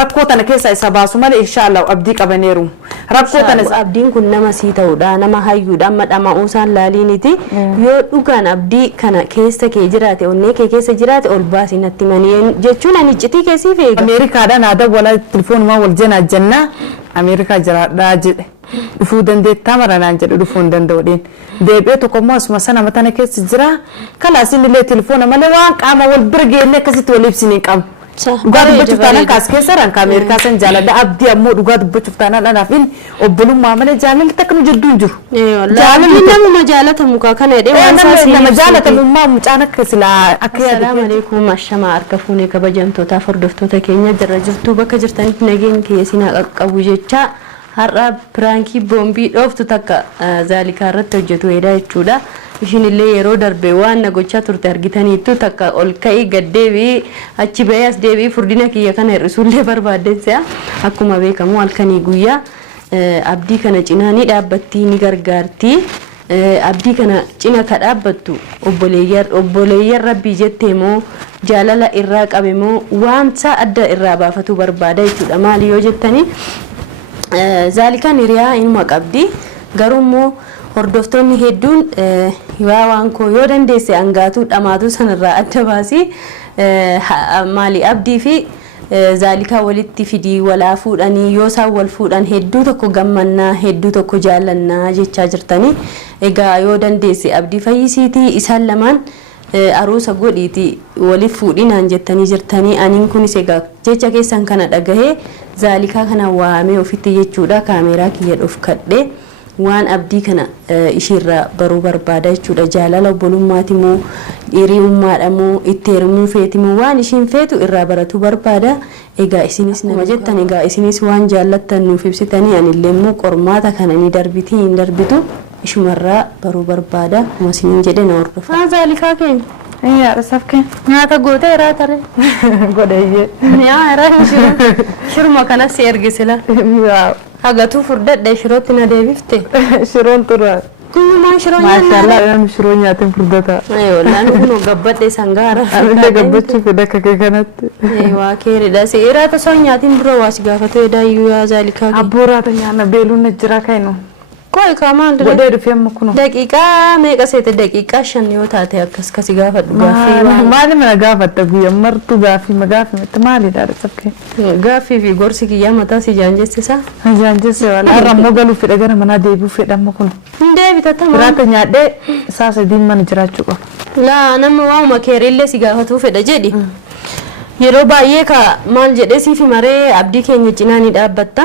rakkoo tana keessa isa baasu malee inshallah abdii qabaneeru rakkoo tana abdiin kun nama sii ta'uudha nama hayyuudha amma dhama'uusaan laaliiniti yoo dhugaan abdii kana keessa kee jiraate onnee kee keessa jiraate ol baasi natti manii jechuun ani iccitii keessii feega Ameerikaadhaan aadaa wala tilfoonumaa wal jenaa jennaa Ameerikaa jiraadhaa jedhe dhufuu dandeettaa maranaan jedhe dhufuu hin danda'uudhaan deebi'ee tokkommoo asuma sana matana keessa jira kalaasiin illee tilfoona malee waan qaama wal bira geenne akkasitti wal ibsiniin qabu. Dhugaa dubbachuuf taanaan kaas keessa ranka Ameerikaa san jaaladha abdii ammoo dhugaa dubbachuuf taanaan anaaf inni obbolummaa malee jaalalli takka nu jidduu hin jiru. Jaalalli namuma jaalatamu kana jedhee waan saasii nama jaalatamummaa mucaan akka silaa akka yaadu. Assalaamu alaykum ashama harka fuunee kabajamtootaaf hordoftoota keenya jirra jirtu bakka jirtanitti nageen kiyya sinaa qaqqabu jecha har'a piraankii boombii dhooftu takka zaalikaa irratti hojjetu hedaa jechuudha. Ishin illee yeroo darbe waan nagochaa turte argitaniitu takka ol ka'ii gaddeebii achi ba'ee as deebii furdina kiyya kana hir'isuullee barbaaddeessa akkuma beekamu halkanii guyyaa abdii kana cinaa ni dhaabbatti ni gargaarti abdii kana cina ka dhaabbattu obboleeyyan rabbii jettee moo jaalala irraa qabe moo waanta adda irraa baafatu barbaada jechuudha maali yoo jettani zaalikaan hiriyaa inuma qabdi garuu immoo hordoftoonni hedduun waa wankoo yoo dandeesse angaatu dhamaatu sanarraa adda baasi maali abdii fi zaalikaa walitti fidii walaa fuudhanii yoo isaan wal fuudhan hedduu tokko gammannaa hedduu tokko jaallannaa jechaa jirtanii egaa yoo dandeesse abdii fayyisiitii isaan lamaan aruusa godhiiti waliif fuudhinaan jettanii jirtanii aniin kunis egaa jecha keessan kana dhagahee zaalikaa kana waamee ofitti jechuudha kaameeraa kiyya dhofkadhe waan abdii kana ishiirraa baruu barbaada jechuudha jaalala obbolummaati moo hiriyummaadha moo itti heerumuu feeti moo waan ishiin feetu irraa baratu barbaada egaa isinis nama jettan egaa isinis waan jaallattan nuuf ibsitanii anillee immoo qormaata kana ni darbitii hin darbitu ishumarraa baruu barbaada kuma isiniin jedhe na hordofa zaalikaa keenya Yaa safkeen nyaata gootee irraa tare godheeyye yaa irraa shiruma kanas si ergisila hagatu furdadhe shirootti na deebifte shiroon tura kumaan shiroo maashaallah shiroo nyaatiin furdata wallaan kun gabbadhe sangaara illee gabbachuu fedha akka kee kanatti waa keeridha si iraata soo nyaatiin biroo waas gaafatu edaayyuu yaa zaalikaa abboorata nyaanna beeluun na jira kainu Koi kamal deh. Bodeh rufia makuno. Dakika mereka sete dakika shan yo tate akas kasih gafat gafi. Mali mana gafat tapi ya mertu gafi magafi temali dah sabke. Gafi fi gorsi kiya mata si janjes sesa. Janjes wala. Rammo galu fit agar mana debu fit makuno. Debi tata. Berata nyade sasa dim mana jeracu ko. La nama wau makerille si gafatu fit jadi. Yeroo baay'ee ka maal jedhee siif maree abdii keenya cinaa ni dhaabbatta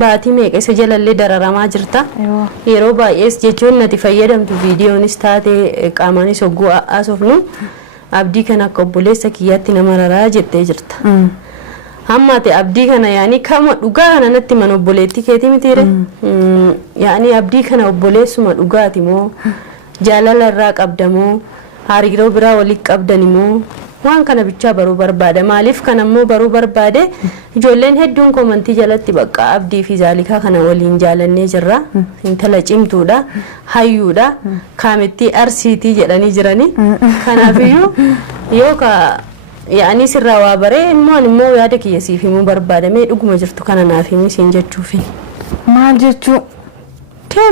baatii meeqa isa jalallee dararamaa jirta yeroo baay'ees jechuun nati fayyadamtu viidiyoonis taate qaamaanis hogguu asofnu abdii kana akka obboleessa kiyyaatti nama raraa jettee jirta hamma ta'e abdii kana yaani kama dhugaa kana natti man obboleetti keeti mitiire yaani abdii kana obboleessuma dhugaati moo jaalala irraa qabdamoo hariiroo biraa walitti qabdanimoo waan kana bicha baruu barbaada maaliif kana immoo baruu barbaade ijoolleen hedduun komantii jalatti bakka abdii fi zaalikaa kana waliin jaalannee jirra intala cimtuudha hayyuudha kaametti arsiitii jedhanii jirani kanaafiyyuu yoo ka yaani sirraa waa baree immoo yaada kiyya siif himuu barbaada mee dhuguma jirtu kana naaf himi siin jechuufi maal jechuu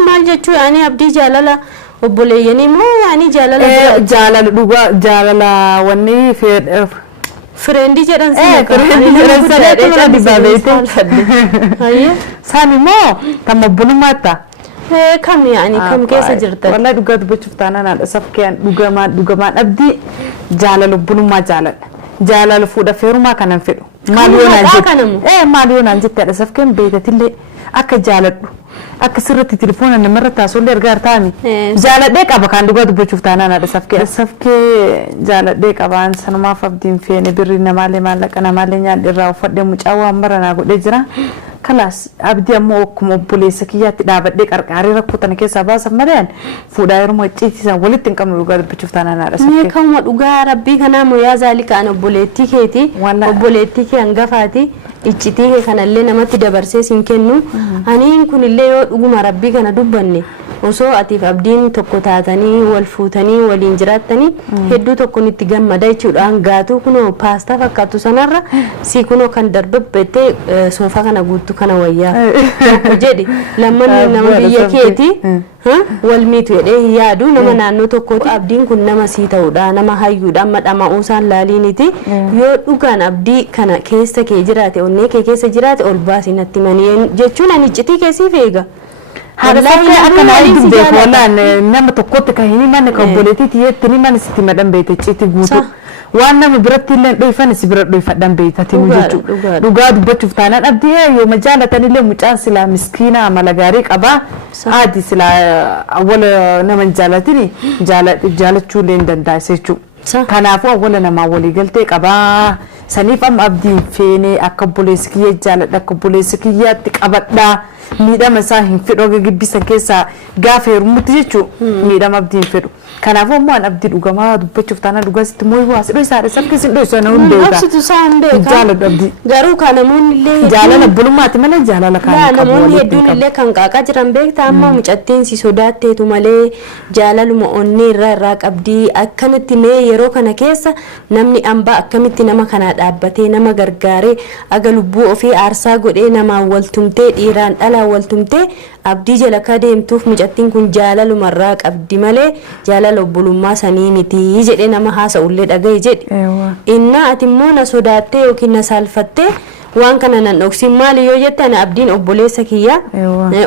maal jechuu yaani abdii jaalala obboleeyyanii moo yaani jaalala jaalala dhugaa jaalala wanni friendii jedhan sani moo tam obbolummaata kam yaani kam keessa jirtan wallahi dhugaa dubbachuuf taanaan haadha safkeen dhugamaan abdii jaalala obbolummaa jaalala fuudha feerumaa kanan fedhu maal yoonaan jette haadha safkeen beekatillee akka jaaladhu akka sirriitti telefoona namarra taasoo ergaa taami jaaladhee qaba kan dhugaa dubbachuuf taanaan haadha safkee jaaladhee qabaan sanumaaf abdiin feene birri namaalee maallaqa namaalee nyaadhe irraa uffadhee mucaa waan baranaa godhee jira kalaas abdii ammoo akkuma obboleessa kiyyaatti dhaabadhee qarqaaree rakkoo tana keessaa baasan mareen fuudhaa yeroo ciitisan walitti hin qabnu dhugaa dubbachuuf taanaan haadha safkee mee kan dhugaa rabbii kanaa moo yaa zaalikaan obboleettii keeti obboleettii kee hangafaati iccitii kanallee namatti dabarsee sin kennu aniin kunillee yoo dhuguma rabbii kana dubbanne osoo atiif abdiin tokko taatanii wal fuutanii waliin jiraattanii hedduu tokkoon itti gammada jechuudhaan gaatu kunoo paastaa fakkaatu sanarra si kunoo kan darbabbete soofaa kana guutuu kana wayyaa tokko jedhi lammanni nama biyya keeti wal miitu jedhee yaadu nama naannoo tokkooti abdiin kun nama sii ta'uudha nama hayyuudha amma dhama'uusaan laaliiniti yoo dhugaan abdii kana keessa kee jiraate onnee kee keessa jiraate ol baasii natti manii jechuun ani iccitii keessii feega. هذا سافي أكن عايز بيت ولا نما تقط كهيني ما نكبولتي تيجي ما نسيت مدام بيت تيجي تقولوا وانا مبرت اللي دويفان سبرت دويفان دم بيت تيجي لقاد بتشوف تانا أبدي يوم جالة تاني اللي مجان سلا مسكينة ملاجاريك أبا عادي سلا أول نما جالتني جالة شو لين دندايسي شو كان عفوا أول نما أولي قلتك أبا سنيف أم أبدي فيني أكبوليسكية جالة أكبوليسكية تكبرنا miidhama isaa hin fedhu gibbisan keessa gaafa heerumutti jechuun miidhama abdii hin fedhu. Kanaafuu ammoo an abdii dhugamaa dubbachuuf taana dhugaasitti mooyii waasi dhoyisaadha saffisiin dhoyisana hundeeta. Absitu isaa hundeeta. Jaalladhu abdii. Garuu kan namoonni illee jaalala bulummaati malee jaalala kan qabu. Namoonni hedduun illee kan qaaqaa jiran beektaa amma mucattiin si sodaatteetu malee jaalaluma onnee irraa qabdii akkanatti mee yeroo kana keessa namni ambaa akkamitti nama kana dhaabbatee nama gargaaree aga lubbuu ofii aarsaa godhee namaan waltumtee dhiiraan dhalaa waltumtee abdii jala ka deemtuuf mucattiin kun jaalaluma irraa qabdi malee jaalala obbulummaa sanii miti jedhee nama haasa'ullee dhagaye jedhe inna ati immoo na sodaattee yookiin na saalfattee waan kana nan dhoksin maali yoo jettan abdiin obboleessa kiyya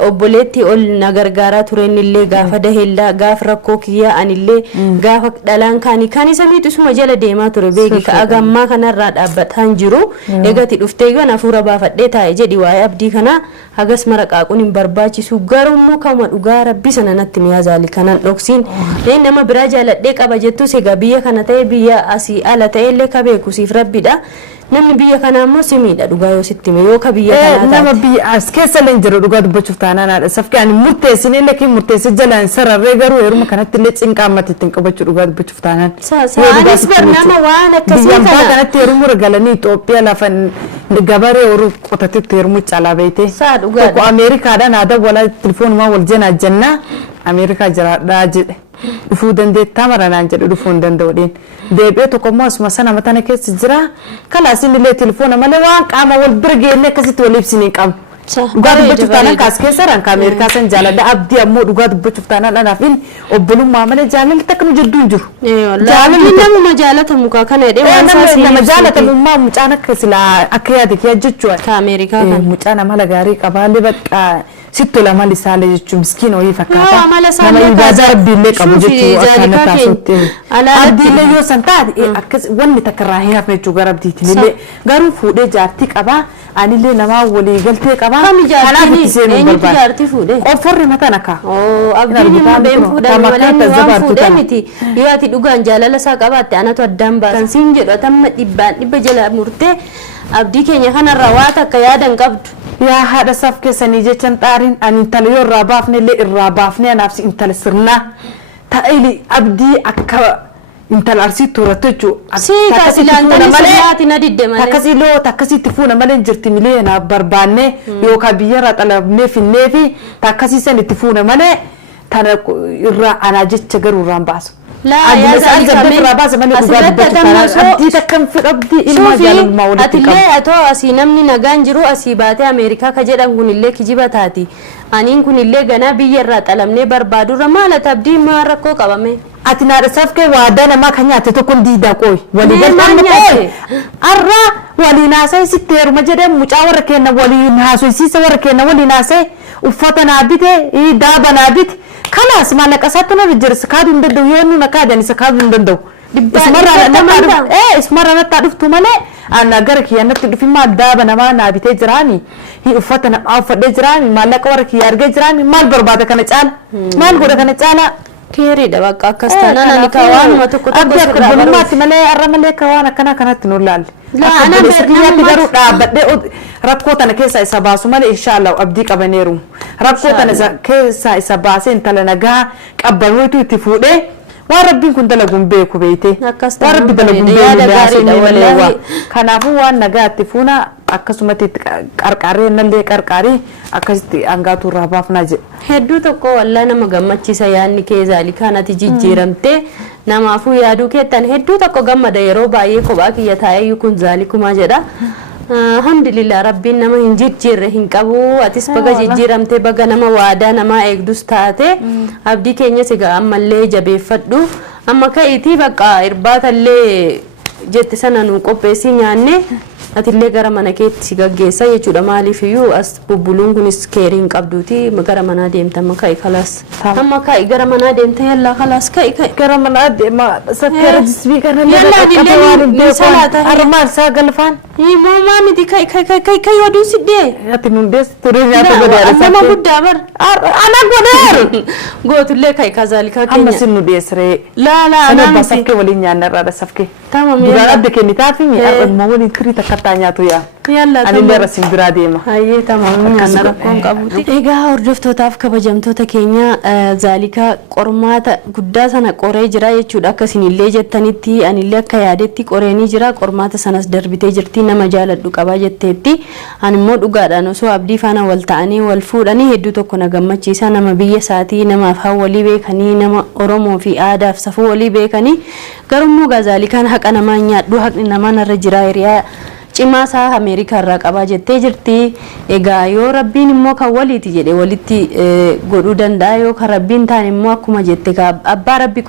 obboleetti ol na gargaaraa tureenillee gaafa dahellaa gaafa rakkoo kiyya anillee gaafa dhalaan kaanii kan isa miixisuma jala deemaa ture beeki ka agammaa kanarraa dhaabbataan jiru eegati dhuftee yoo hafuura baafadhee taa'e jedhi waa'ee abdii kana hagas maraqaaquun hin barbaachisu garuu kama dhugaa rabbi sana natti miyaa zaalikaan dhoksin nama biraa jaaladhee qaba jettus egaa biyya kana ta'e biyya asii ala ta'ellee ka beeku siif rabbidha. namni biyya kana ammoo simiidha dhugaa yoo sitti mee yoo ka biyya kana nama biyya as keessa leen jiru dhugaa dubbachuuf taanaadha safkaan murteessinee lakin murteesse jalaan sararree garuu yeruma kanatti illee cinqaamatti ittiin qabachuu dhugaa dubbachuuf taanaan anis barnaama waan akkasii kana biyya kanatti yeruma galanii Itoophiyaa lafan gabaree horu qotatetti yeruma caalaa beeyte tokko Ameerikaadhaan aadaa walaa tilfoonumaa wal jenaa jennaa Ameerikaa jiraadhaa jedhe dhufuu dandeettaa maranaan jedhe dhufuu hin danda'uudhaan deebi'ee tokko immoo asuma sana matana keessa jira kalaasiin illee telefoona malee waan qaama wal bira geenne akkasitti wal ibsinii qabu. Dhugaa dubbachuuf taanaan kaas keessa ranka Ameerikaa san jaaladha abdii ammoo dhugaa dubbachuuf taanaan dhanaaf inni obbolummaa malee jaalalli takka nu jidduu hin jiru. Jaalalli namuma jaalatamu kana jedhee waan isaas nama jaalatamummaa mucaan akka silaa akka yaade kiyya jechuudha. Ka Ameerikaa kan mucaan amala gaarii qabaalee bakka sittu lama lisaalee jechuun miskiin ho'i fakkaata. Amala isaallee nama ibaadaa rabbiillee qabu jechuudha akka na taasisutti. Abdiillee yoo san taate akkas wanni takka irraa hin hafne jechuudha gara abdiitiin illee garuu fuudhee jaartii qabaa. anillee nama walii galtee qaba kanaaf itti seenuu barbaada qofforri mataan akka abdiin nama been fuudhan malee waan fuudhee miti yoo ati dhugaan jaalala isaa qabaatte anatu addaan baasa kan siin jedhu atamma dhibba jala murtee abdii keenya kanarraa waa takka yaadan qabdu yaa haadha saf keessanii jechan xaariin ani intala yoo irraa baafne illee irraa baafne anaaf si intala sirnaa ta'ili abdii akka intala arsii tuuratu takkasitti fuuna malee jirti milee na barbaanne yookaan biyyarraa xalabnee finnee fi takkasiisan itti fuuna malee tana irraa anaa jecha garuu irraan baasu. لا يا أسينمني نجانجرو أسيباتي أمريكا كجدا كون اللي كجبتاتي أنين كون اللي جنا بيرات ألمني بربادو رمالة تبدي ما ركو كبامي أتنا رسافك وادنا ما كنيا تتكون دي داكوي ولي جلنا كوي أرى ولي ناسي ستير مجرد مجاور كنا ولي ناسي سيسور كنا ولي ناسي وفتنا بيته دابنا بيت خلاص ما لك أساتنا بجرس كادو ندو يونو نكاد يعني سكادو ندو اسمرنا نتعرف تومالي أنا أقولك يا نتي في ما دابنا ما نبي تجراني هي أفتنا أو فدجراني ما لك ورك يارجع جراني ما البربادة كانت على ما القولة كانت على كيري ده بقى كستانا أنا كوان ما تكتب أبدي بلومات ملأ الرملة كوان كانت نولال لا أنا بدي ربكوتنا كيسا إسباسو مال إن شاء الله أبدي كبنيرو ربكوتنا كيسا إسباسين تلنا كبنويتو تفوده وربي كنت لقوم بيكو بيتي وربي تلقوم بيكو كنافو وان نجا تفونا akkasumatti qarqaree nallee qarqarii akkasitti angaatu irraa baafnaa jedha. Hedduu tokko walaa nama gammachiisa yaadni kee zaalikaan ati jijjiiramtee namaafuu yaaduu keettan hedduu tokko gammada yeroo baay'ee kophaa kiyya taa'ee kun zaalikumaa jedha. Alhamdulillah rabbiin nama hin jijjiirre hin qabu atis baga jijjiiramtee baga nama waadaa namaa eegdus taate abdii keenya siga ammallee jabeeffadhu amma ka'iitii bakka irbaatallee jetti sana nu qopheessii nyaanne atillee gara mana keetti si gaggeessa jechuudha maaliif iyyuu as bubbuluun kunis keeriin qabduuti gara manaa deemta amma ka'i kalaas amma ka'i gara manaa deemta yallaa kalaas ka'i gara manaa deema sakkeera jisbii kana yallaa dillee ni salaata armaal saa galfaan moomaa miti ka'i waduu sidhee ati nundees turee nyaata godhaadha nama guddaa bar ana godheer gootullee ka'i kazaalikaa keenya amma sin nu dhiyeessiree laalaa anabba safkee waliin nyaanna irraadha safkee duraan adda kennitaafi immoo waliin turii takkataa nyaatu yaa ani illee rasin biraa deema hayyee tamam nyaanna rakkoon qabuuti egaa hordoftootaaf kabajamtoota keenya zaalikaa qormaata guddaa sana qoree jira jechuudha akka isinillee jettanitti anillee akka yaadetti qoreenii jira qormaata sanas darbitee jirti nama jaaladhu qabaa jetteetti ani immoo dhugaadhaan osoo abdii faana wal ta'anii wal fuudhanii hedduu tokko na gammachiisa nama biyya isaatii namaaf hawwalii beekanii nama Oromoo fi aadaaf safuu walii beekanii garummoo zaalikaan haqa namaa nyaadhu haqni namaa narra jira hiriyaa cimaa isaa Ameerikaa irraa qabaa jettee jirti egaa yoo rabbiin immoo kan waliiti jedhe walitti godhuu danda'a yoo kan rabbiin taan immoo akkuma jette abbaa rabbi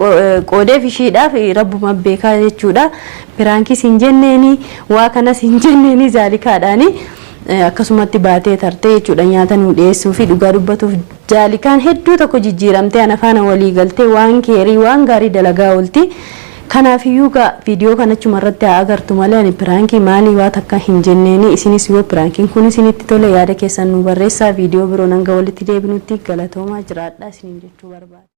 qoodee fishiidhaaf rabbuma beekaa jechuudha biraankis hin jenneeni waa kanas hin jenneeni zaalikaadhaani akkasumatti baatee tartee jechuudha nyaata nu dhiyeessuu fi dhugaa dubbatuuf zaalikaan hedduu tokko jijjiiramtee ana faana walii galtee waan keerii waan gaarii dalagaa oolti. Kanaaf iyyuu viidiyoo kanachuma irratti haa agartu malee ani piraankii maalii waa takka hin jenneeni isinis yoo piraankiin kun isinitti tole yaada keessan nu barreessaa viidiyoo biroo hanga walitti deebinutti galatoomaa jiraadhaa isiniin jechuu barbaada.